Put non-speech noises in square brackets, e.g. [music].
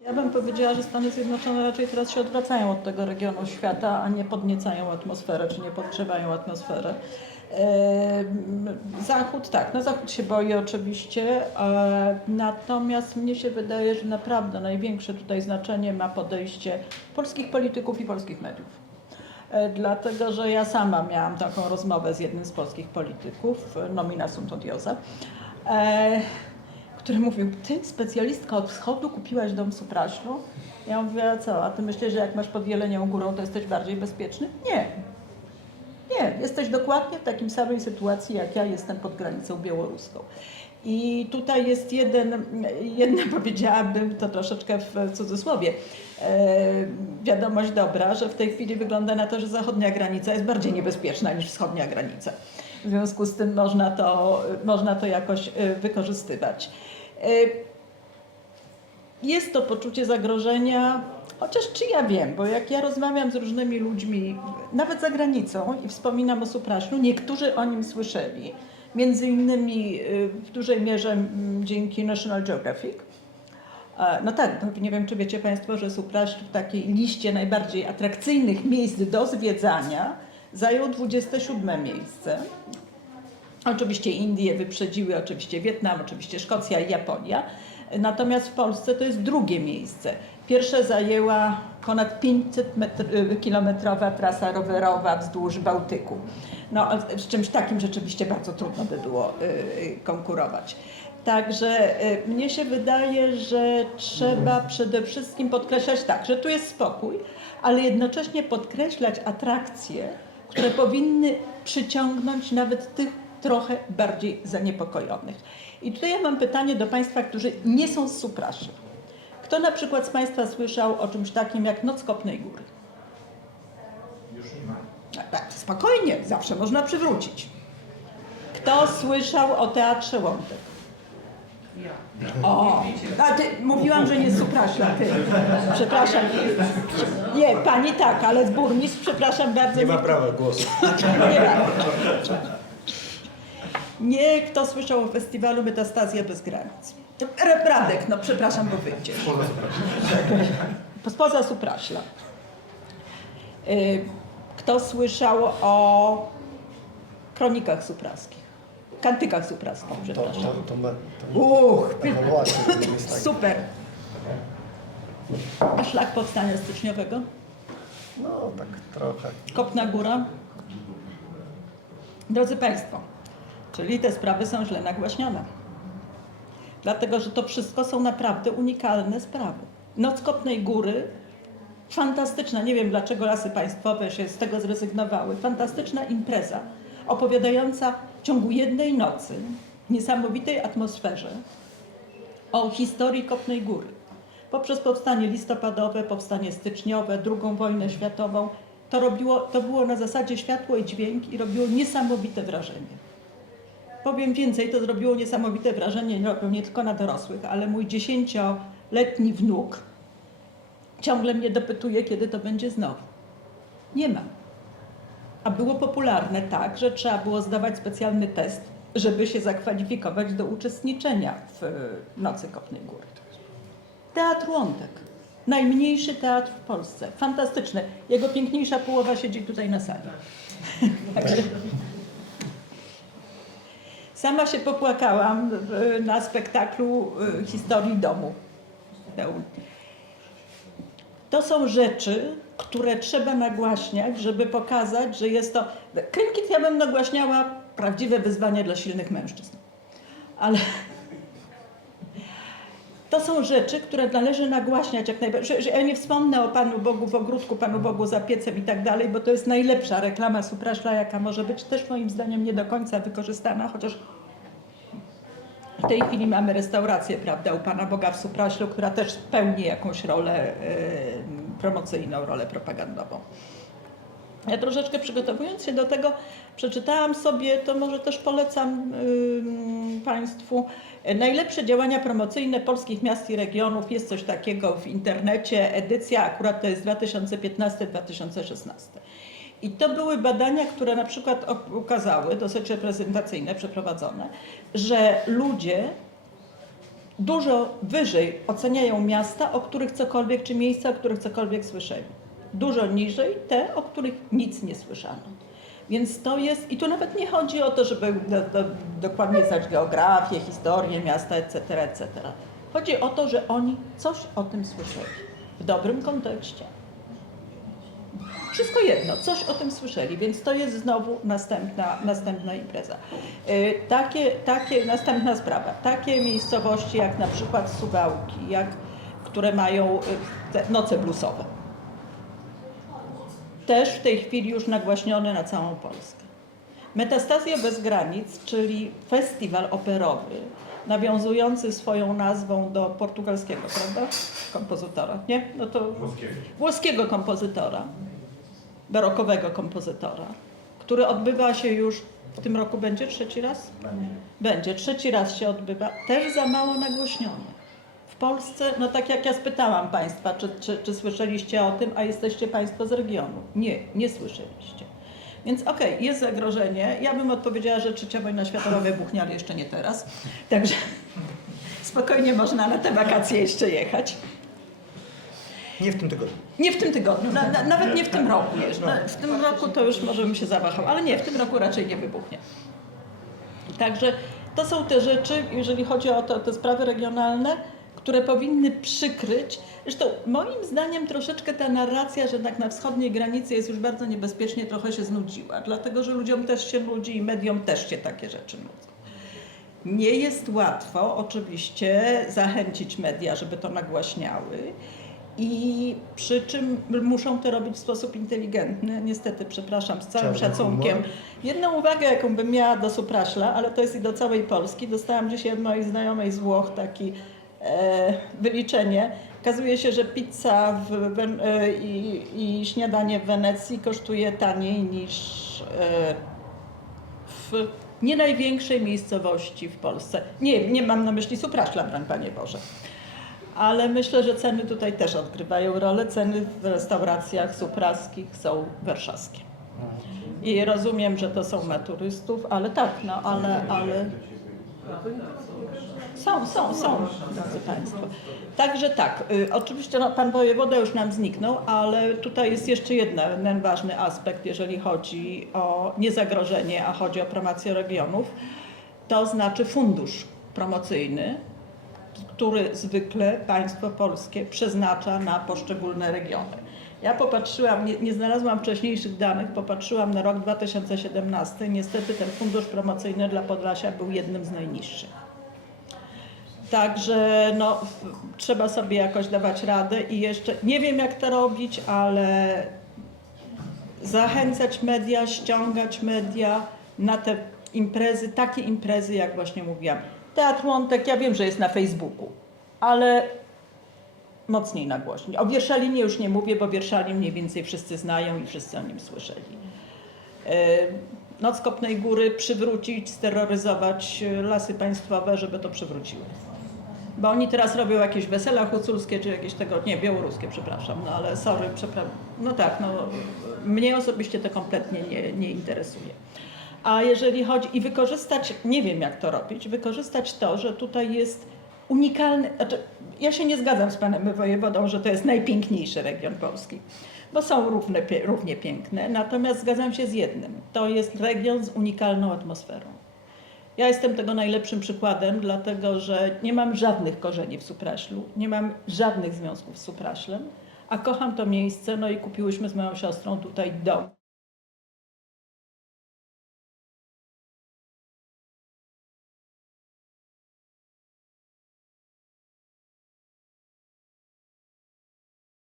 Ja bym powiedziała, że Stany Zjednoczone raczej teraz się odwracają od tego regionu świata, a nie podniecają atmosferę, czy nie podgrzewają atmosferę. Em, Zachód, tak, no Zachód się boi oczywiście, e, natomiast mnie się wydaje, że naprawdę największe tutaj znaczenie ma podejście polskich polityków i polskich mediów. E, Dlatego, że ja sama miałam taką rozmowę z jednym z polskich polityków, e, nomina sunt odiosa, e, który mówił, ty specjalistka od wschodu kupiłaś dom w Supraślu? Ja mówię, a co, a ty myślisz, że jak masz pod Jelenią Górą, to jesteś bardziej bezpieczny? Nie. Nie, jesteś dokładnie w takim samej sytuacji, jak ja jestem pod granicą białoruską. I tutaj jest jeden, jedna [laughs] powiedziałabym to troszeczkę w cudzysłowie, e, wiadomość dobra, że w tej chwili wygląda na to, że zachodnia granica jest bardziej niebezpieczna niż wschodnia granica. W związku z tym można to, można to jakoś e, wykorzystywać. E, jest to poczucie zagrożenia, chociaż czy ja wiem, bo jak ja rozmawiam z różnymi ludźmi, nawet za granicą i wspominam o Supraślu, niektórzy o nim słyszeli. Między innymi y, w dużej mierze mm, dzięki National Geographic. E, No tak, bo nie wiem, czy wiecie Państwo, że Supraśl w takiej liście najbardziej atrakcyjnych miejsc do zwiedzania zajął 27 miejsce. Oczywiście Indie wyprzedziły, oczywiście Wietnam, oczywiście Szkocja i Japonia. Natomiast w Polsce to jest drugie miejsce. Pierwsze zajęła ponad 500 metr- kilometrowa trasa rowerowa wzdłuż Bałtyku. No, z czymś takim rzeczywiście bardzo trudno by było y, konkurować. Także y, mnie się wydaje, że trzeba przede wszystkim podkreślać tak, że tu jest spokój, ale jednocześnie podkreślać atrakcje, które powinny przyciągnąć nawet tych trochę bardziej zaniepokojonych. I tutaj ja mam pytanie do Państwa, którzy nie są z Suprasza. Kto na przykład z Państwa słyszał o czymś takim jak Noc Kopnej Góry? Już nie ma. Tak, tak, spokojnie, zawsze można przywrócić. Kto słyszał o Teatrze Łątek? Ja. O, a ty, mówiłam, że nie z Supraśla, ty. Przepraszam. Nie, pani tak, ale z burmistrz, przepraszam bardzo. Nie ma prawa głosu. Nie ma. Nie, kto słyszał o festiwalu Metastazja bez granic? Radek, no przepraszam, bo wyjdzie. Spoza Supraśla. Y, Kto słyszał o kronikach supraskich? Kantykach supraskich, przepraszam. to, to, Uch, super. A szlak powstania styczniowego? No tak trochę. Kopna Góra. Drodzy Państwo, czyli te sprawy są źle nagłaśnione. Dlatego, że to wszystko są naprawdę unikalne sprawy. Noc Kopnej Góry, fantastyczna, nie wiem dlaczego lasy państwowe się z tego zrezygnowały, fantastyczna impreza opowiadająca w ciągu jednej nocy w niesamowitej atmosferze o historii Kopnej Góry. Poprzez powstanie listopadowe, powstanie styczniowe, II wojnę światową, to, robiło, to było na zasadzie światło i dźwięk i robiło niesamowite wrażenie. Powiem więcej, to zrobiło niesamowite wrażenie nie, tylko na dorosłych, ale mój dziesięcioletni wnuk ciągle mnie dopytuje, kiedy to będzie znowu. Nie ma. A było popularne tak, że trzeba było zdawać specjalny test, żeby się zakwalifikować do uczestniczenia w e, Nocy Kopnej Góry. Teatr Łątek. Najmniejszy teatr w Polsce. Fantastyczny. Jego piękniejsza połowa siedzi tutaj na sali. Także [laughs] Sama się popłakałam e, na spektaklu e, historii domu. To są rzeczy, które trzeba nagłaśniać, żeby pokazać, że jest to. Krymkit ja bym nagłaśniała prawdziwe wyzwanie dla silnych mężczyzn. Ale to są rzeczy, które należy nagłaśniać jak najbardziej. Ja nie wspomnę o Panu Bogu w ogródku, Panu Bogu za piecem i tak dalej, bo to jest najlepsza reklama Supraszla, jaka może być. Też moim zdaniem nie do końca wykorzystana, chociaż w tej chwili mamy restaurację, prawda, u Pana Boga w Supraślu, która też pełni jakąś rolę promocyjną, rolę propagandową. Ja troszeczkę przygotowując się do tego, przeczytałam sobie, to może też polecam Państwu, najlepsze działania promocyjne polskich miast i regionów. Jest coś takiego w internecie, edycja akurat to jest 2015-2016. I to były badania, które na przykład ukazały, dosyć reprezentacyjne, przeprowadzone, że ludzie dużo wyżej oceniają miasta, o których cokolwiek, czy miejsca, o których cokolwiek słyszeli. Dużo niżej te, o których nic nie słyszano. Więc to jest, i tu nawet nie chodzi o to, żeby do, do, dokładnie znać geografię, historię miasta, etc., etc. Chodzi o to, że oni coś o tym słyszeli. W dobrym kontekście. Wszystko jedno, coś o tym słyszeli, więc to jest znowu następna, następna impreza. Y, Takie, takie, następna sprawa, takie miejscowości jak na przykład Suwałki, jak, które mają te noce bluesowe. Też w tej chwili już nagłaśnione na całą Polskę. Metastazja bez granic, czyli festiwal operowy, nawiązujący swoją nazwą do portugalskiego, prawda? Kompozytora, nie? No to włoskiego kompozytora, barokowego kompozytora, który odbywa się już w tym roku będzie trzeci raz? Będzie, trzeci raz się odbywa, też za mało nagłośnione. W Polsce, no tak jak ja spytałam Państwa, czy, czy, czy słyszeliście o tym, a jesteście Państwo z regionu? Nie, nie słyszeliście. Więc okej, jest zagrożenie. Ja bym odpowiedziała, że trzecia wojna światowa wybuchnie, ale jeszcze nie teraz. Także [laughs] spokojnie można na te wakacje jeszcze jechać. Nie w tym tygodniu. Nie w tym tygodniu, na, na, nawet nie w tym roku jeszcze. W tym roku to już może bym się zawahał, ale nie, w tym roku raczej nie wybuchnie. Także to są te rzeczy, jeżeli chodzi o to, te sprawy regionalne, które powinny przykryć. Zresztą moim zdaniem troszeczkę ta narracja, że tak na wschodniej granicy jest już bardzo niebezpiecznie, trochę się znudziła, dlatego że ludziom też się nudzi i mediom też się takie rzeczy nudzą. Nie jest łatwo oczywiście zachęcić media, żeby to nagłaśniały. I przy czym muszą to robić w sposób inteligentny. Niestety, przepraszam, z całym Czarny szacunkiem. humor. Jedną uwagę, jaką bym miała do Supraśla, ale to jest i do całej Polski. Dostałam dzisiaj od mojej znajomej z Włoch taki e, wyliczenie. Okazuje się, że pizza w, Wen- e, i, i śniadanie w Wenecji kosztuje taniej niż e, w nie największej miejscowości w Polsce. Nie, nie mam na myśli Supraśla, broń Panie Boże. Ale myślę, że ceny tutaj też odgrywają rolę. Ceny w restauracjach supraskich są warszawskie. I rozumiem, że to są na turystów, ale tak, no ale, ale są, są, są, drodzy Państwo. Także tak, y, oczywiście no, Pan Wojewoda już nam zniknął, ale tutaj jest jeszcze jeden ważny aspekt, jeżeli chodzi o nie zagrożenie, a chodzi o promocję regionów, to znaczy fundusz promocyjny, który zwykle państwo polskie przeznacza na poszczególne regiony. Ja popatrzyłam, nie, nie znalazłam wcześniejszych danych, popatrzyłam na rok 2017. Niestety ten fundusz promocyjny dla Podlasia był jednym z najniższych. Także no, trzeba sobie jakoś dawać radę i jeszcze nie wiem jak to robić, ale zachęcać media, ściągać media na te imprezy, takie imprezy jak właśnie mówiłam. Teatr Łątek, ja wiem, że jest na Facebooku, ale mocniej nagłośnić. O Wierszalinie już nie mówię, bo Wierszalin mniej więcej wszyscy znają i wszyscy o nim słyszeli. E, Noc Kopnej Góry przywrócić, steroryzować e, lasy państwowe, żeby to przywróciły. Bo oni teraz robią jakieś wesela huculskie, czy jakieś tego, nie, białoruskie, przepraszam, no ale sorry, przepraszam. No tak, no mnie osobiście to kompletnie nie, nie interesuje. A jeżeli chodzi, i wykorzystać, nie wiem jak to robić, wykorzystać to, że tutaj jest unikalny, znaczy ja się nie zgadzam z panem wojewodą, że to jest najpiękniejszy region Polski, bo są równe, równie piękne, natomiast zgadzam się z jednym, to jest region z unikalną atmosferą. Ja jestem tego najlepszym przykładem, dlatego że nie mam żadnych korzeni w Supraślu, nie mam żadnych związków z Supraślem, a kocham to miejsce, no i kupiłyśmy z moją siostrą tutaj dom.